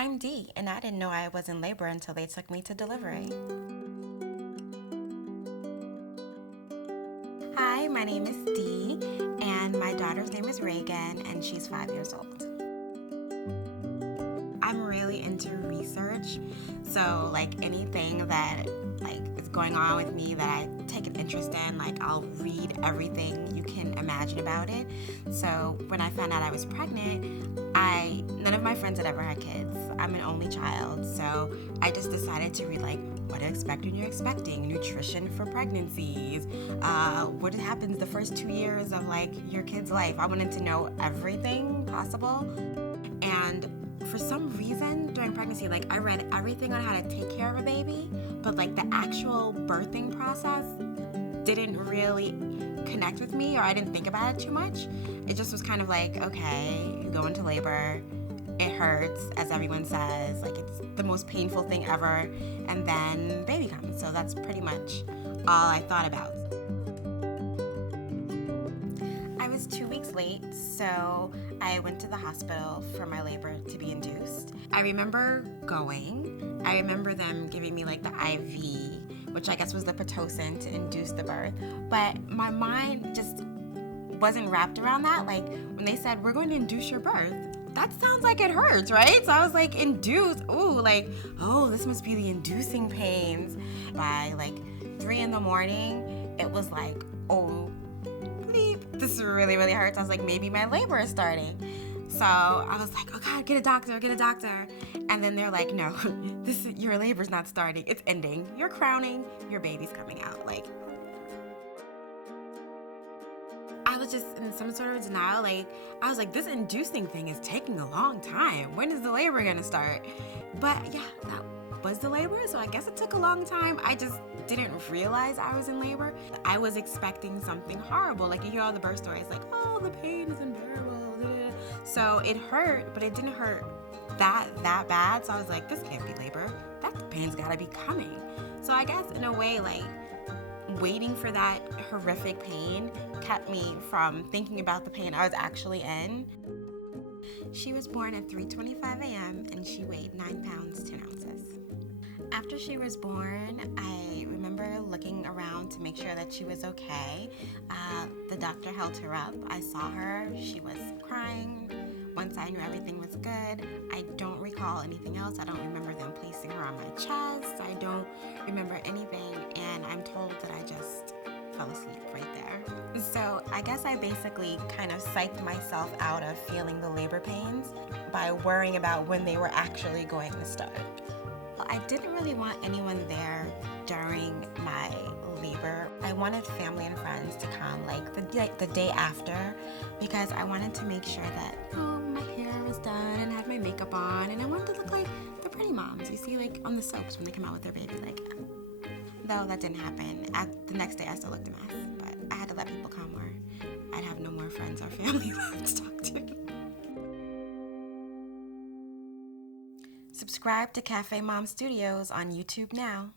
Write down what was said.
I'm Dee, and I didn't know I was in labor until they took me to delivery. Hi, my name is Dee, and my daughter's name is Reagan, and she's 5 years old. I'm really into research, so like anything that is going on with me that I take an interest in, I'll read everything you can imagine about it. So when I found out I was pregnant, none of my friends had ever had kids. I'm an only child, so I just decided to read what to expect when you're expecting, nutrition for pregnancies, what happens the first 2 years of your kid's life. I wanted to know everything possible. And for some reason during pregnancy, I read everything on how to take care of a baby, but the actual birthing process didn't really connect with me, or I didn't think about it too much. It just was kind of okay, you go into labor, it hurts, as everyone says, it's the most painful thing ever, and then baby comes. So that's pretty much all I thought about. I was 2 weeks late, so I went to the hospital for my labor to be induced. I remember going. I remember them giving me the IV, which I guess was the Pitocin to induce the birth. But my mind just wasn't wrapped around that. When they said, we're going to induce your birth, that sounds like it hurts, right? So I was induced. Ooh, oh, this must be the inducing pains. By 3 in the morning, it was oh, bleep, this really, really hurts. I was maybe my labor is starting. So I was oh God, get a doctor. And then they're no, your labor's not starting, it's ending. You're crowning, your baby's coming out. I was just in some sort of denial. I was this inducing thing is taking a long time. When is the labor gonna start? But yeah, that was the labor, so I guess it took a long time. I just didn't realize I was in labor. I was expecting something horrible. You hear all the birth stories, oh, the pain is unbearable. So it hurt, but it didn't hurt that bad. So I was this can't be labor. That pain's gotta be coming. So I guess in a way, waiting for that horrific pain kept me from thinking about the pain I was actually in. She was born at 3:25 a.m. and she weighed 9 pounds, 10 ounces. After she was born, I remember looking around to make sure that she was okay. The doctor held her up. I saw her. She was crying. Once I knew everything was good, I don't recall anything else. I don't remember them placing her on my chest. I don't remember anything, and I'm told that I just fell asleep right there. So I guess I basically kind of psyched myself out of feeling the labor pains by worrying about when they were actually going to start. I didn't really want anyone there during my labor. I wanted family and friends to come the day after, because I wanted to make sure that my hair was done and I had my makeup on, and I wanted to look like the pretty moms you see on the soaps when they come out with their baby. Though that didn't happen. The next day I still looked a mess, but I had to let people come or I'd have no more friends or family left to talk to. Subscribe to CafeMom Studios on YouTube now.